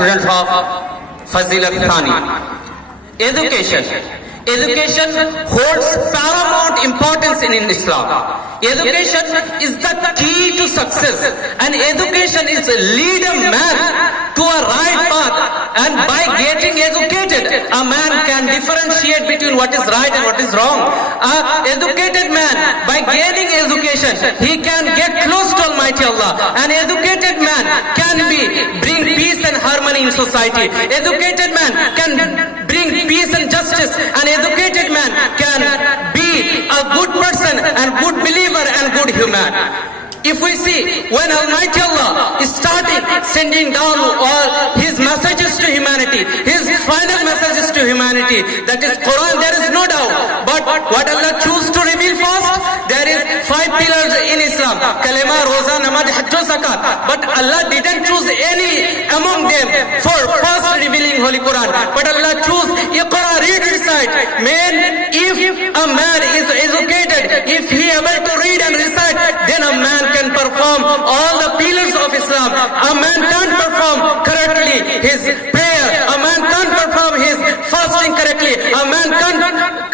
Student of Fazilat Thani. Education. Education holds paramount importance in Islam. Education is the key to success, and education is lead a man to a right path. And by getting educated, a man can differentiate between what is right and what is wrong. A educated man, by gaining education, he can get close to Almighty Allah. An educated man can bring peace and harmony in society. Educated man can bring peace and justice. An educated man can be a good person and good believer and good human. If we see, when Almighty Allah is starting sending down all His messages to humanity, His final messages to humanity, that is Quran, there is no doubt. But what Allah choose to reveal first, there is 5 pillars in Islam: Kalima, Roza, Namaz, Hajj, Zakat. But Allah didn't choose any among them for first revealing Holy Quran. But Allah choose Iqra, read, recite. Man, if a man is educated, if he able to read and recite, then a man can perform all the pillars of Islam. A man can't perform correctly his prayer. A man can't perform his fasting correctly. A man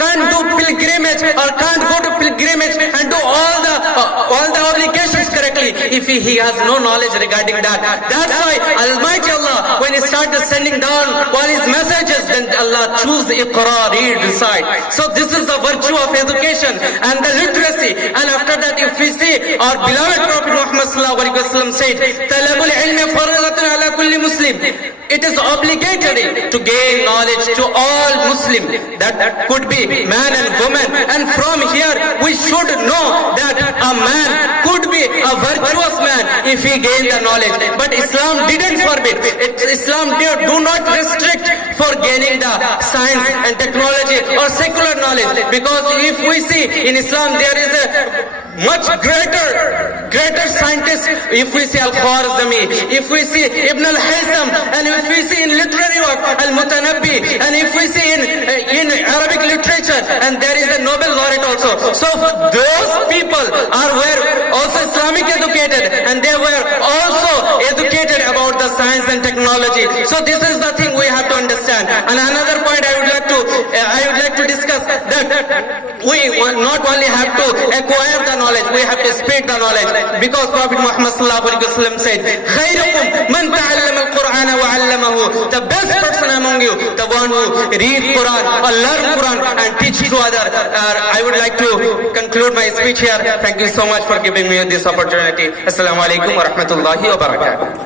can't do pilgrimage or can't go to pilgrimage and do all the obligations correctly if he has no knowledge regarding that. That's why Almighty Allah, when He started sending down all His messages, then Allah choose Iqra, read, recite. So this is the virtue of education and the literacy. And after that, if we see, our beloved Prophet Muhammad sallallahu alaihi wasallam said, "Talabul ilmi fardhatun ala kulli Muslim." It is obligatory to gain knowledge to all Muslim. That could be man and woman. And from here, we should know that a man could be a virtuous man if he gains the knowledge. But Islam didn't forbid. Islam do not restrict for gaining the science and technology or secular knowledge. Because if we see in Islam, there is a much greater scientist. If we see Al-Khwarizmi, if we see Ibn al-Haytham, and if we see in literary work Al-Mutanabbi, and if we see in Arabic literature, and there is a Nobel laureate also. So those people were also Islamic educated, and they were also educated about the science and technology. So this is the thing we have to understand. And another point I would like to discuss, that we not only have to acquire the knowledge, we have to spread the knowledge. Because Prophet Muhammad sallallahu alaihi wasallam said, "Khairukum man ta'allama al-Qur'ana wa 'allamahu." The best person among you, the one who read Quran or learn Quran and teach to others. I would like to conclude my speech here. Thank you so much for giving me this opportunity. Assalamu alaikum wa rahmatullahi wa barakatuh.